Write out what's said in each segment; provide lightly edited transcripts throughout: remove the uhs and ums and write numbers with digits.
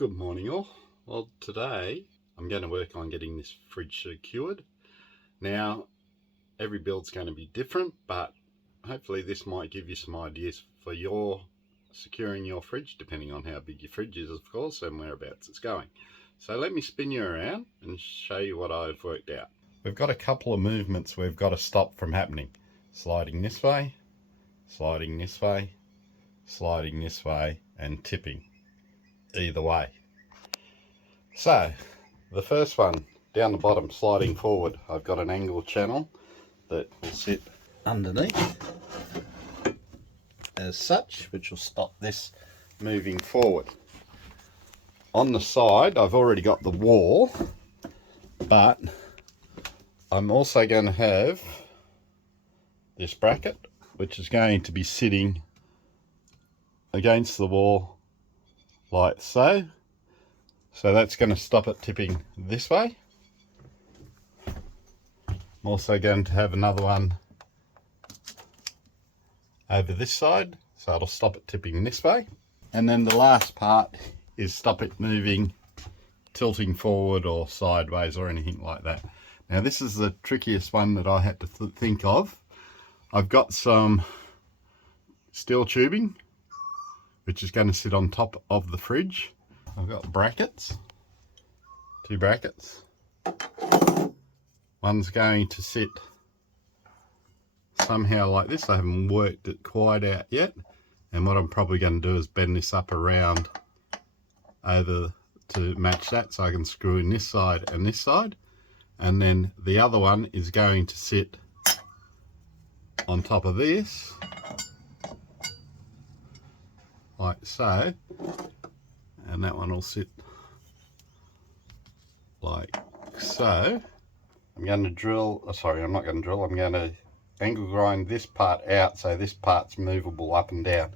Good morning all. Well, today I'm going to work on getting this fridge secured. Now, every build's going to be different, but hopefully this might give you some ideas for your securing your fridge, depending on how big your fridge is, of course, and whereabouts it's going. So let me spin you around and show you what I've worked out. We've got a couple of movements we've got to stop from happening. Sliding this way, sliding this way, sliding this way, and tipping either way. So the first one down the bottom, sliding forward, I've got an angle channel that will sit underneath as such, which will stop this moving forward. On the side I've already got the wall, but I'm also going to have this bracket which is going to be sitting against the wall like so. So that's going to stop it tipping this way. I'm also going to have another one over this side, so it'll stop it tipping this way. And then the last part is stop it moving, tilting forward or sideways or anything like that. Now this is the trickiest one that I had to think of. I've got some steel tubing which is going to sit on top of the fridge. I've got brackets, two brackets. One's going to sit somehow like this. I haven't worked it quite out yet. And what I'm probably going to do is bend this up around over to match that, so I can screw in this side and this side. And then the other one is going to sit on top of this, like so. And that one will sit like so. I'm going to drill, sorry, I'm not going to drill, I'm going to angle grind this part out so this part's movable up and down.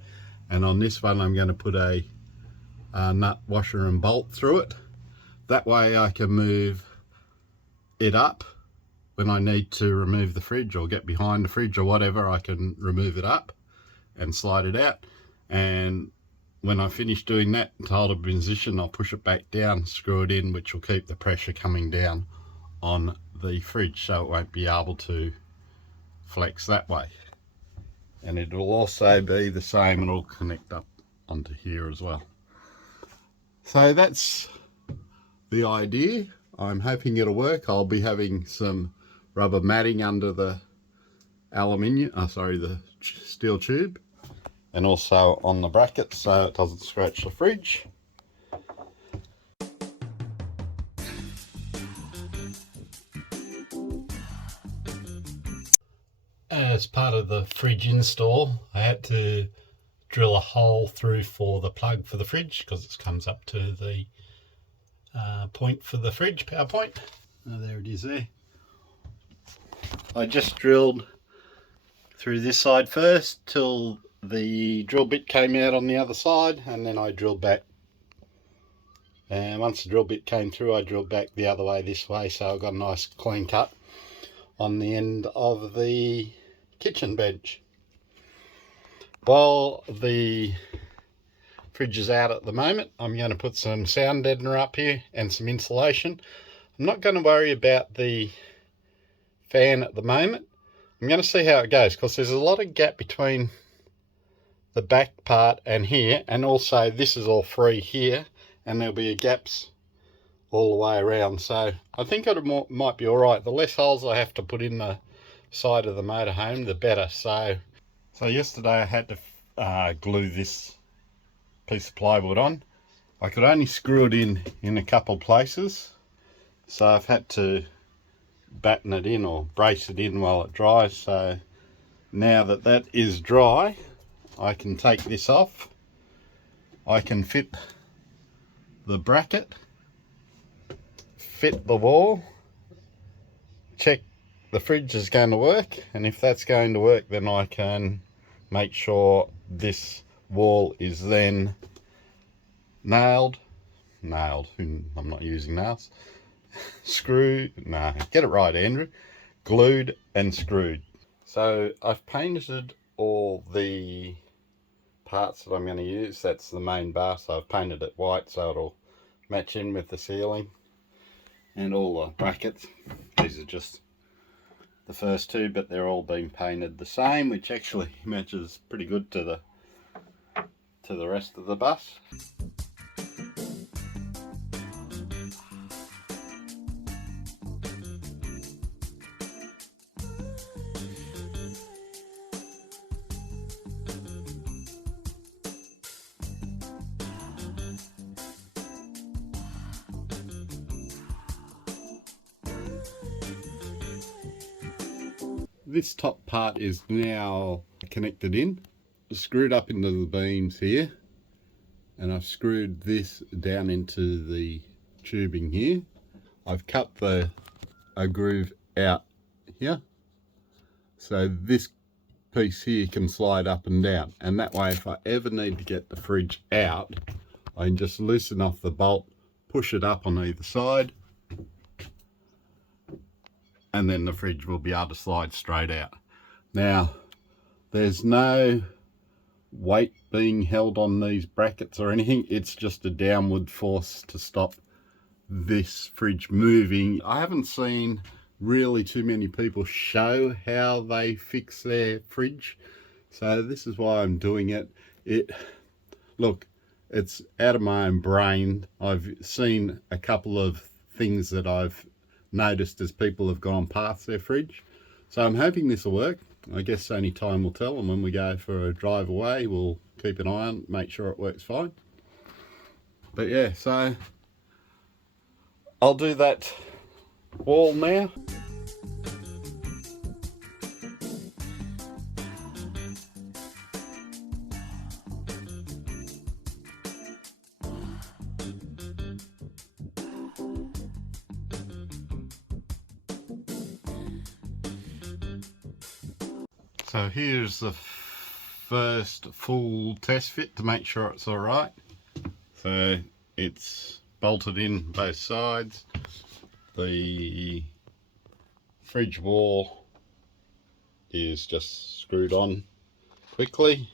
And on this one I'm going to put a nut, washer and bolt through it. That way I can move it up when I need to remove the fridge or get behind the fridge or whatever. I can remove it up and slide it out. And when I finish doing that and hold it in position, I'll push it back down, screw it in, which will keep the pressure coming down on the fridge so it won't be able to flex that way. And it will also be the same, and it'll connect up onto here as well. So that's the idea. I'm hoping it'll work. I'll be having some rubber matting under the the steel tube, and also on the bracket so it doesn't scratch the fridge. As part of the fridge install, I had to drill a hole through for the plug for the fridge because it comes up to the point for the fridge, power point. Oh, there it is there. I just drilled through this side first till the drill bit came out on the other side, and then I drilled back. And once the drill bit came through, I drilled back the other way, this way, so I got a nice clean cut on the end of the kitchen bench. While the fridge is out at the moment, I'm going to put some sound deadener up here and some insulation. I'm not going to worry about the fan at the moment. I'm going to see how it goes, because there's a lot of gap between the back part and here, and also this is all free here, and there'll be gaps all the way around. So I think it might be all right. The less holes I have to put in the side of the motorhome, the better. So yesterday I had to glue this piece of plywood on. I could only screw it in a couple places, so I've had to batten it in or brace it in while it dries. So now that that is dry, I can take this off. I can fit the bracket, fit the wall, check the fridge is going to work, and if that's going to work, then I can make sure this wall is then nailed, I'm not using nails, get it right Andrew, glued and screwed. So I've painted all the parts that I'm going to use. That's the main bar, so I've painted it white so it'll match in with the ceiling and all the brackets. These are just the first two, but they're all being painted the same, which actually matches pretty good to the rest of the bus. This top part is now connected in, screwed up into the beams here, and I've screwed this down into the tubing here. I've cut a groove out here, so this piece here can slide up and down, and that way if I ever need to get the fridge out, I can just loosen off the bolt, push it up on either side, and then the fridge will be able to slide straight out. Now, there's no weight being held on these brackets or anything. It's just a downward force to stop this fridge moving. I haven't seen really too many people show how they fix their fridge, so this is why I'm doing it. Look, it's out of my own brain. I've seen a couple of things that I've noticed as people have gone past their fridge, so I'm hoping this will work. I guess only time will tell, and when we go for a drive away we'll keep an eye on it, make sure it works fine. But yeah, so I'll do that wall now. So here's the first full test fit to make sure it's all right. So it's bolted in both sides. The fridge wall is just screwed on quickly.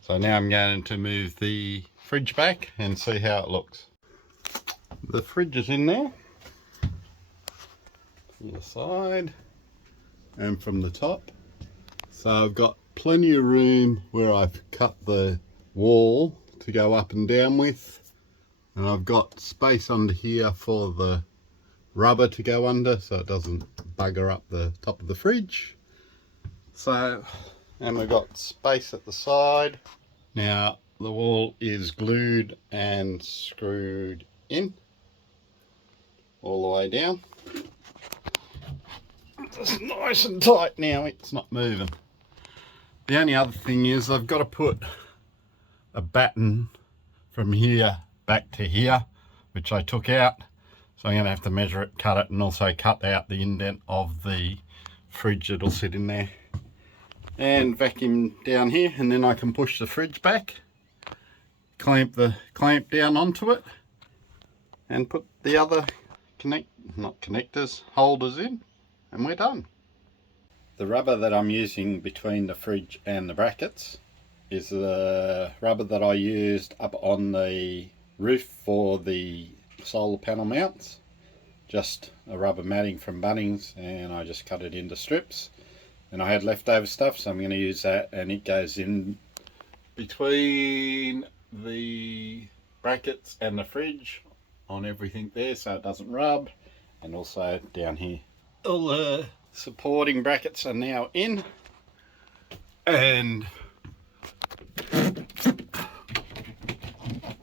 So now I'm going to move the fridge back and see how it looks. The fridge is in there from the side and from the top. So I've got plenty of room where I've cut the wall to go up and down with, and I've got space under here for the rubber to go under so it doesn't bugger up the top of the fridge. So, and we've got space at the side. Now the wall is glued and screwed in all the way down. It's nice and tight now, it's not moving. The only other thing is I've got to put a batten from here back to here, which I took out. So I'm going to have to measure it, cut it, and also cut out the indent of the fridge that'll sit in there. And vacuum down here, and then I can push the fridge back, clamp down onto it, and put the other holders in, and we're done. The rubber that I'm using between the fridge and the brackets is the rubber that I used up on the roof for the solar panel mounts. Just a rubber matting from Bunnings, and I just cut it into strips. And I had leftover stuff, so I'm going to use that, and it goes in between the brackets and the fridge on everything there so it doesn't rub, and also down here. All the supporting brackets are now in, and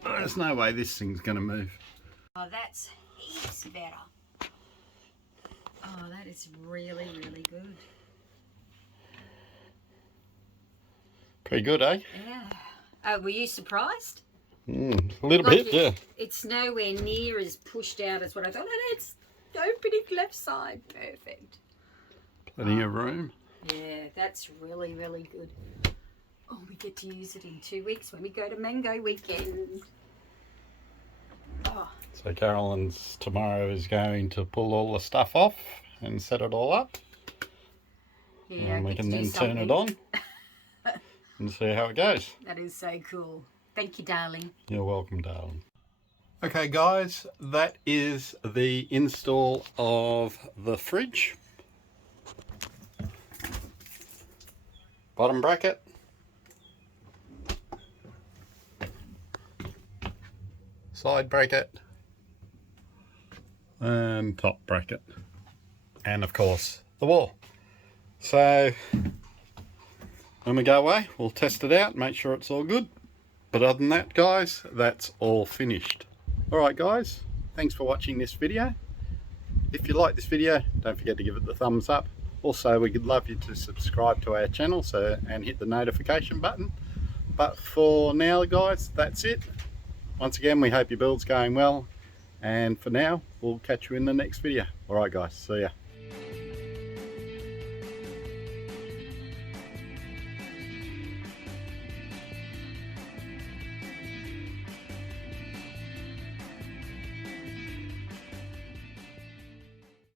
there's no way this thing's going to move. Oh, that's heaps better. Oh, that is really, really good. Pretty good, eh? Yeah. Were you surprised? A little bit, yeah. It's nowhere near as pushed out as what I thought. And it's opening left side, perfect. Plenty of room. Yeah, that's really, really good. Oh, we get to use it in 2 weeks when we go to Mango Weekend. Oh. So Carolyn's tomorrow is going to pull all the stuff off and set it all up. Yeah, and we can then turn it on and see how it goes. That is so cool. Thank you, darling. You're welcome, darling. Okay guys, that is the install of the fridge. Bottom bracket, side bracket, and top bracket, and of course the wall. So when we go away, we'll test it out, make sure it's all good. But other than that guys, that's all finished. Alright guys, thanks for watching this video. If you like this video, don't forget to give it the thumbs up. Also, we could love you to subscribe to our channel and hit the notification button. But for now guys, that's it. Once again, we hope your build's going well. And for now, we'll catch you in the next video. Alright guys, see ya.